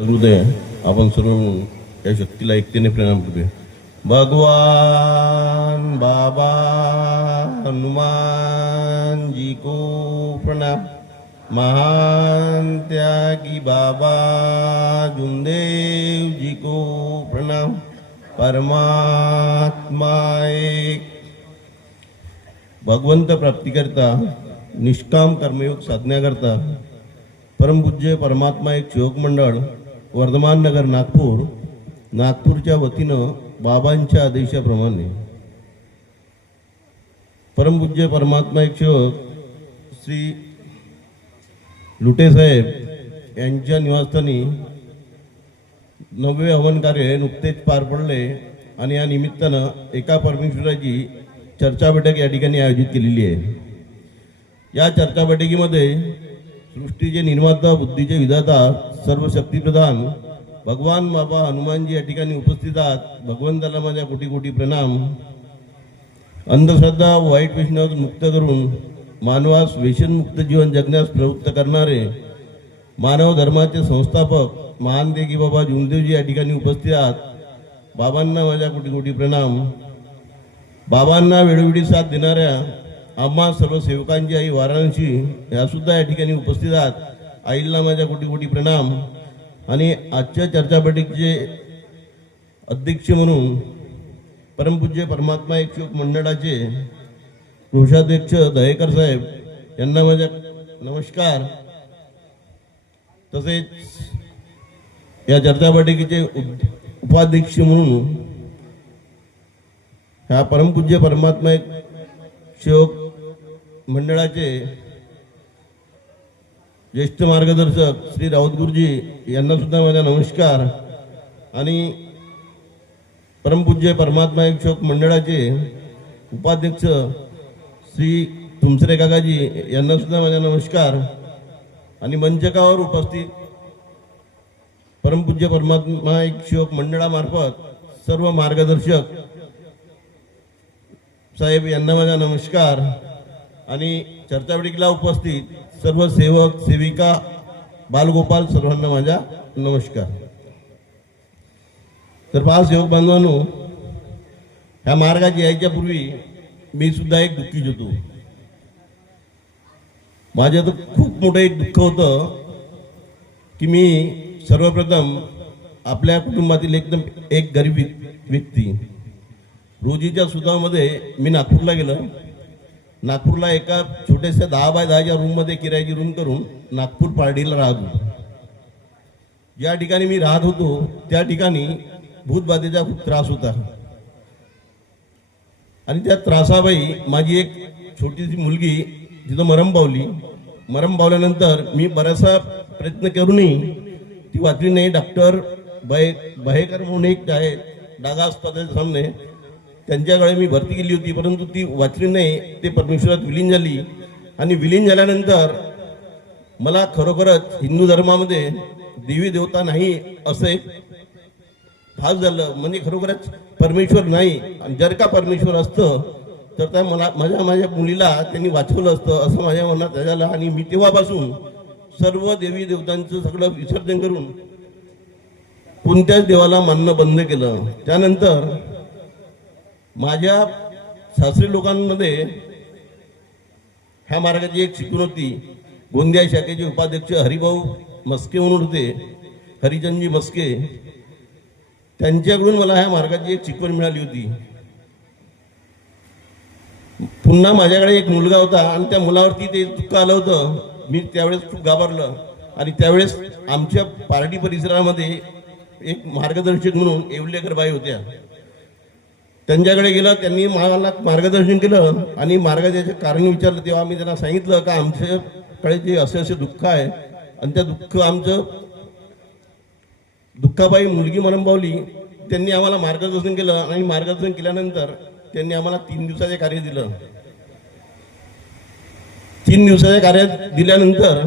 हृदय आपण सर्व या शक्तीला एकतेने प्रणाम करूया. भगवान बाबा हनुमान जी को प्रणाम. महान त्यागी बाबा जुमदेव जी को प्रणाम. परमात्मा एक. भगवंत प्राप्तीकरता निष्काम कर्मयोग साधण्याकरता परमपूज्य परमात्मा एक सेवक मंडळ वर्धमान नगर नागपूरच्या वतीनं बाबांच्या आदेशाप्रमाणे परमपूज्य परमात्मा एक सेवक श्री लुटे साहेब यांच्या निवासस्थानी 9वे हवन कार्य नुकतेच पार पडले आणि या निमित्तानं एका परमेश्वराची चर्चा बैठक या ठिकाणी आयोजित केलेली आहे. या चर्चा बैठकीमध्ये सृष्टीचे निर्माता बुद्धीचे विधाता सर्व शक्तिप्रधान भगवान बाबा हनुमानजी या ठिकाणी उपस्थित आहेत. भगवंताला माझ्या कोटी कोटी प्रणाम. अंधश्रद्धा वाईट व्यसनातून मुक्त करून मानवास व्यसनमुक्त जीवन जगण्यास प्रवृत्त करणारे मानव धर्माचे संस्थापक महान देगी बाबा जुमदेवजी या ठिकाणी उपस्थित आहेत. बाबांना माझ्या कोटी कोटी प्रणाम. बाबांना वेळोवेळी साथ देणाऱ्या आम्हा सर्व सेवकांची आई वाराणसी या सुद्धा या ठिकाणी उपस्थित आहेत. आईला माझ्या कोटी कोटी प्रणाम. आणि आजच्या चर्चा बैठकीचे अध्यक्ष म्हणून परमपूज्य परमात्मा एक सेवक मंडळाचे कोषाध्यक्ष दहेकर साहेब यांना माझ्या नमस्कार. तसेच या चर्चा बैठकीचे उपाध्यक्ष म्हणून ह्या परमपूज्य परमात्मा एक सेवक मंडळाचे ज्येष्ठ मार्गदर्शक श्री राऊत गुरुजी यांना सुद्धा माझा नमस्कार. आणि परमपूज्य परमात्मा एक सेवक मंडळाचे उपाध्यक्ष श्री तुमसरे काकाजी यांना सुद्धा माझा नमस्कार. आणि मंचकावर उपस्थित परमपूज्य परमात्मा एक सेवक मंडळामार्फत सर्व मार्गदर्शक साहेब यांना माझा नमस्कार. आणि चर्चा बैठकीला उपस्थित सर्व सेवक सेविका बालगोपाल सर्वांना माझा नमस्कार. तर पहा सेवक बांधवांनो, ह्या मार्गात यायच्या पूर्वी मी सुद्धा एक दुःखीच होतो. माझं तर खूप मोठं एक दुःख होतं की मी सर्वप्रथम आपल्या कुटुंबातील एकदम एक गरीब व्यक्ती रोजीच्या सुद्धामध्ये मी नागपूरला गेलो. नागपूरला एका छोट्याशा 10 बाय 10च्या रूममध्ये किरायाची रूम करून नागपूर पारडीला राहत होतो. ज्या ठिकाणी मी राहत होतो त्या ठिकाणी भूतबाधेचा खूप त्रास होता. आणि त्या त्रासाबाई माझी एक छोटीशी मुलगी तिथं मरम पावल्यानंतर मी बराचसा प्रयत्न करूनही ती वाचली नाही. डॉक्टर बहेकर म्हणून एक आहे डागा अस्पतालच्या सामने, त्यांच्याकडे मी भरती केली होती, परंतु ती वाचली नाही. ते परमेश्वरात विलीन झाली. आणि विलीन झाल्यानंतर मला खरोखरच हिंदू धर्मामध्ये देवी देवता नाही असं एक भास झालं. म्हणजे खरोखरच परमेश्वर नाही. आणि जर का परमेश्वर असतं तर त्या माझ्या मुलीला त्यांनी वाचवलं असतं असं माझ्या मनात झालं. आणि मी तेव्हापासून सर्व देवी देवतांचं सगळं विसर्जन करून कोणत्याच देवाला मानणं बंद केलं. त्यानंतर माझ्या सासरी लोकांमध्ये ह्या मार्गाची एक शिकवण होती. गोंदिया शाखेचे उपाध्यक्ष हरिभाऊ मस्के म्हणून होते, हरिचंदजी मस्के. त्यांच्याकडून मला ह्या मार्गाची एक शिकवण मिळाली होती. पुन्हा माझ्याकडे एक मुलगा होता आणि त्या मुलावरती ते दुःख आलं होतं. मी त्यावेळेस खूप घाबरलं. आणि त्यावेळेस आमच्या पार्टी परिसरामध्ये एक मार्गदर्शक म्हणून येवलेकर बाई होत्या. त्यांच्याकडे गेलं, त्यांनी मला मार्गदर्शन केलं आणि मार्गाचे कारण विचारलं. तेव्हा मी त्यांना सांगितलं का आमच्याकडे जे असे दुःख आहे आणि त्या दुःखाबाई मुलगी मरण पावली. त्यांनी आम्हाला मार्गदर्शन केलं आणि मार्गदर्शन केल्यानंतर त्यांनी आम्हाला 3 दिवसाचे कार्य दिलं. 3 दिवसाच्या कार्य दिल्यानंतर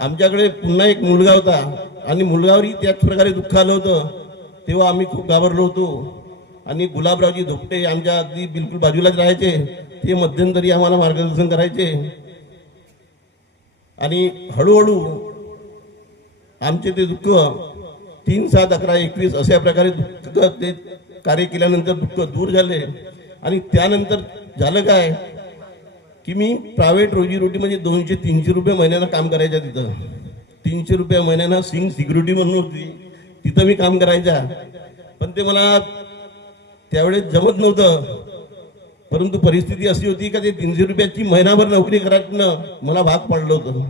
आमच्याकडे पुन्हा एक मुलगा होता आणि मुलगावरही त्याच प्रकारे दुःख आलं होतं. तेव्हा आम्ही खूप घाबरलो होतो. आणि गुलाबरावजी धोपटे आमच्या अगदी बिलकुल बाजूलाच राहायचे. ते मध्यंतरी आम्हाला मार्गदर्शन करायचे. आणि हळूहळू आमचे ते दुःख 3/7/11/21 अशा प्रकारे ते कार्य केल्यानंतर दुःख दूर झाले. आणि त्यानंतर झालं काय की मी प्रायव्हेट रोजीरोटी म्हणजे 200-300 रुपये महिन्यानं काम करायच्या तिथं. 300 रुपये महिन्यानं सिक्युरिटी म्हणून होती, तिथं मी काम करायच्या. पण ते मला त्यावेळेस जमत नव्हतं. परंतु परिस्थिती अशी होती का ते 300 रुपयाची महिनाभर नोकरी करायचं मला भाग पडलं होतं.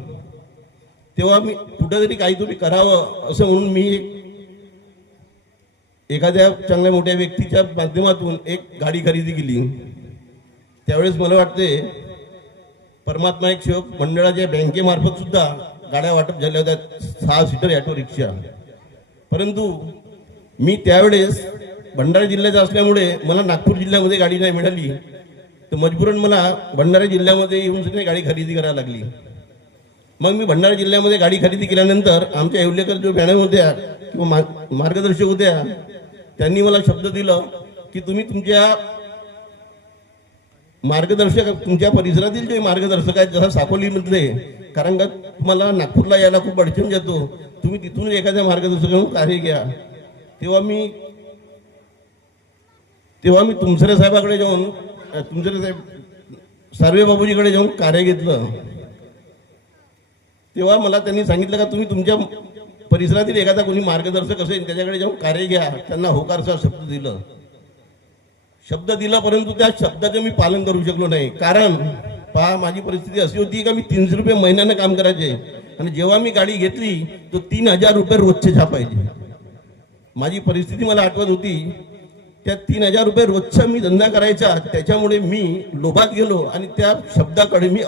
तेव्हा मी कुठंतरी काहीतरी करावं असं म्हणून मी एखाद्या चांगल्या मोठ्या व्यक्तीच्या माध्यमातून एक गाडी खरेदी केली. त्यावेळेस मला वाटते परमात्मा एक सेवक मंडळाच्या बँकेमार्फत सुद्धा गाड्या वाटप झाल्या होत्या, 6 सीटर ऑटो रिक्षा. परंतु मी त्यावेळेस भंडारा जिल्ह्याचा असल्यामुळे मला नागपूर जिल्ह्यामध्ये गाडी नाही मिळाली. तर मजबूरन मला भंडारा जिल्ह्यामध्ये येऊन सुद्धा गाडी खरेदी करायला लागली. मग मी भंडारा जिल्ह्यामध्ये गाडी खरेदी केल्यानंतर आमच्या येवलेकर जो मॅडम होत्या किंवा मार्गदर्शक होत्या, त्यांनी मला शब्द दिलं की तुम्ही तुमच्या मार्गदर्शक तुमच्या परिसरातील जे मार्गदर्शक आहेत जसं साकोलीमधले, कारण का तुम्हाला नागपूरला यायला खूप अडचण जातो, तुम्ही तिथून एखाद्या मार्गदर्शक म्हणून कार्य घ्या. तेव्हा मी तुमसरे साहेबाकडे जाऊन तुमसरे साहेब सार्वे बाबूजीकडे जाऊन कार्य घेतलं. तेव्हा मला त्यांनी सांगितलं का तुम्ही तुमच्या परिसरातील एखादा कोणी मार्गदर्शक असेल त्याच्याकडे जाऊन कार्य घ्या. त्यांना होकारचा शब्द दिला परंतु त्या शब्दाचं मी पालन करू शकलो नाही. कारण पहा माझी परिस्थिती अशी होती का मी 300 रुपये महिन्यानं काम करायचे आणि जेव्हा मी गाडी घेतली तो 3000 रुपये रोजचे छापायचे. माझी परिस्थिती मला आठवत होती. त्या 3000 रुपये रोजचा मी धंदा करायचा, त्याच्यामुळे मी लोभात गेलो आणि त्या शब्दाकडे मी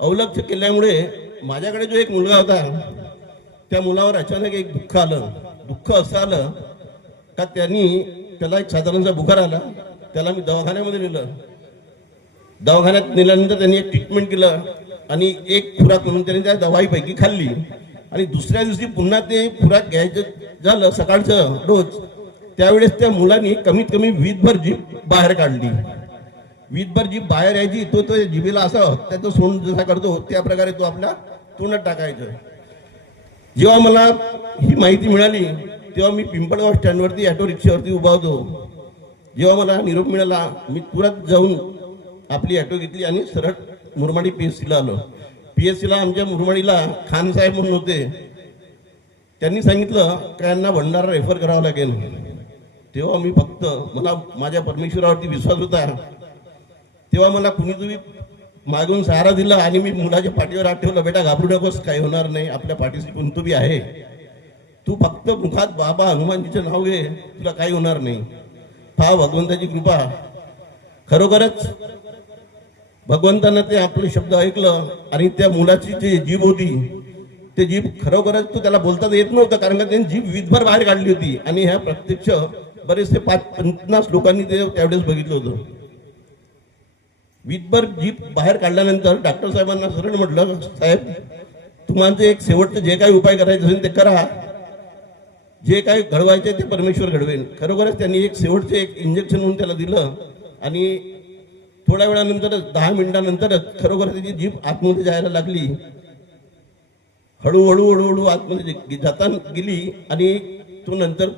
अवलक्ष केल्यामुळे माझ्याकडे जो एक मुलगा होता त्या मुलावर अचानक एक दुःख आलं. दुःख असं आलं का त्याला एक साधारणचा बुखार आला. त्याला मी दवाखान्यामध्ये नेलं. दवाखान्यात नेल्यानंतर त्यांनी एक ट्रीटमेंट केलं आणि एक खुराक म्हणून त्यांनी त्या दवाईपैकी खाल्ली आणि दुसऱ्या दिवशी पुन्हा ते खुराक घ्यायचं झालं सकाळचं रोज. त्यावेळेस त्या मुलांनी कमीत कमी 20 भर जीभ बाहेर काढली. 20 भर जीभ बाहेर यायची. तो जिभेला असं त्याचं सोंड जसा करतो त्या प्रकारे तो आपल्या तोंडात टाकायचं. जेव्हा मला ही माहिती मिळाली तेव्हा मी पिंपळगाव स्टँडवरती ऑटो रिक्षावरती उभा होतो. जेव्हा मला निरोप मिळाला मी तुरंत जाऊन आपली ऑटो घेतली आणि सरळ मुरमाडी PSCला आलो. PSCला आमच्या मुरमाडीला खान साहेब म्हणून होते. त्यांनी सांगितलं का यांना भंडारा रेफर करावं लागेल. तेव्हा मी फक्त मला माझ्या परमेश्वरावरती विश्वास होता. तेव्हा मला कुणीतरी मागून सहारा दिला आणि मी मुलाच्या पाठीवर हात ठेवला. बेटा घाबरू नकोस, काही होणार नाही, आपल्या पाठीशी कोणतं बी आहे, तू फक्त मुखात बाबा हनुमानजीचं नाव घे, तुला काही होणार नाही. हा भगवंताची कृपा. खरोखरच भगवंतानं ते आपले शब्द ऐकलं आणि त्या मुलाची जी जीभ होती ते जीभ खरोखरच तो त्याला बोलता येत नव्हतं कारण का त्यांनी जीभ वीजभर बाहेर काढली होती. आणि ह्या प्रत्यक्ष बरेचसे 50 लोकांनी ते त्यावेळेस बघितलं होतं. वीजभर जीभ बाहेर काढल्यानंतर डॉक्टर साहेबांना सरळ म्हटलं, साहेब तुम्हाला एक शेवटचं जे काही उपाय करायचे असेल ते करा, जे काही घडवायचे ते परमेश्वर घडवेल. खरोखरच त्यांनी एक शेवटचं एक इंजेक्शन म्हणून त्याला दिलं आणि थोड्या वेळानंतर 10 मिनिटानंतरच खरोखर त्याची जीभ आतमध्ये जायला लागली. हळूहळू आतमध्ये जाता गेली आणि तो नंतर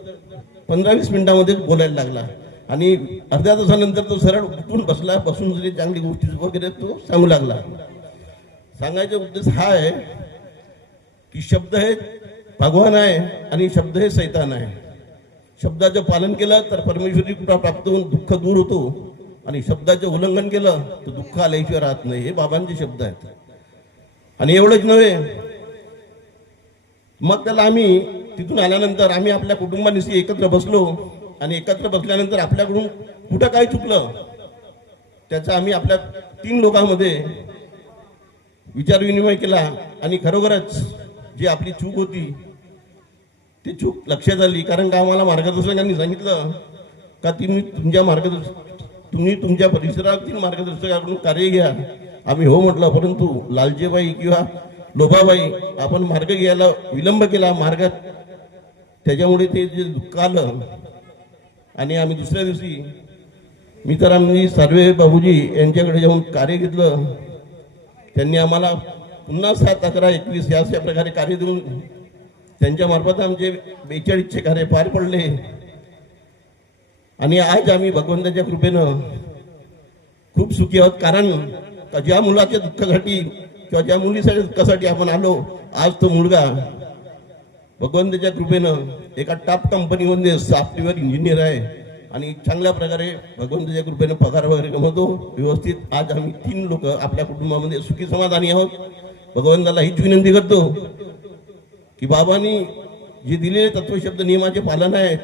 15-20 मिनिटांमध्ये बोलायला लागला. आणि अर्ध्या तासानंतर तो सरळ उठून बसला. बसून जरी चांगली गोष्टी वगैरे तो सांगू लागला. सांगायचा उद्देश हा आहे की शब्द हे भगवान आहे आणि शब्द हे सैतान आहे. शब्दाचं पालन केलं तर परमेश्वरी कृपा प्राप्त होऊन दुःख दूर होतो आणि शब्दाचं उल्लंघन केलं तर दुःख आल्याशिवाय राहत नाही. हे बाबांचे शब्द आहेत. आणि एवढंच नव्हे, मग त्याला आम्ही तिथून आल्यानंतर आम्ही आपल्या कुटुंबानिशी एकत्र बसलो आणि एकत्र बसल्यानंतर आपल्याकडून कुठं काय चुकलं त्याचा आम्ही आपल्या 3 लोकांमध्ये विचार विनिमय केला आणि खरोखरच जी आपली चूक होती ती चूक लक्षात आली. कारण का आम्हाला मार्गदर्शकांनी सांगितलं का तुम्ही तुमच्या परिसरातील मार्गदर्शकाकडून कार्य घ्या. आम्ही हो म्हटलं, परंतु लालजेबाई किंवा लोभाबाई आपण मार्ग घ्यायला विलंब केला मार्गात, त्याच्यामुळे ते जे दुःख आलं. आणि आम्ही दुसऱ्या दिवशी मी तर आम्ही सार्वे बाबूजी यांच्याकडे जाऊन कार्य घेतलं. त्यांनी आम्हाला पुन्हा 7-11-21 या प्रकारे कार्य देऊन त्यांच्या मार्फत आमचे 42 कार्य पार पडले आणि आज आम्ही भगवंताच्या कृपेनं खूप सुखी आहोत. कारण ज्या मुलाच्या दुःखासाठी किंवा ज्या मुलीसाठी दुःखासाठी आपण आलो, आज तो मुलगा भगवंताच्या कृपेनं एका टॉप कंपनीमध्ये सॉफ्टवेअर इंजिनियर आहे आणि चांगल्या प्रकारे भगवंताच्या कृपेनं पगार वगैरे कमवतो व्यवस्थित. आज आम्ही 3 लोक आपल्या कुटुंबामध्ये सुखी समाधानी आहोत. भगवंताला हीच विनंती करतो की बाबांनी जे दिलेले तत्वशब्द नियमाचे पालन आहे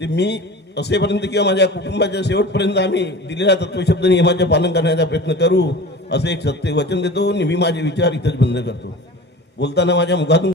ते मी असेपर्यंत किंवा माझ्या कुटुंबाच्या शेवटपर्यंत आम्ही दिलेल्या तत्वशब्द नियमाचे पालन करण्याचा प्रयत्न करू, असं एक सत्य वचन देतो आणि मी माझे विचार इथंच बंद करतो. बोलताना माझ्या मुखातून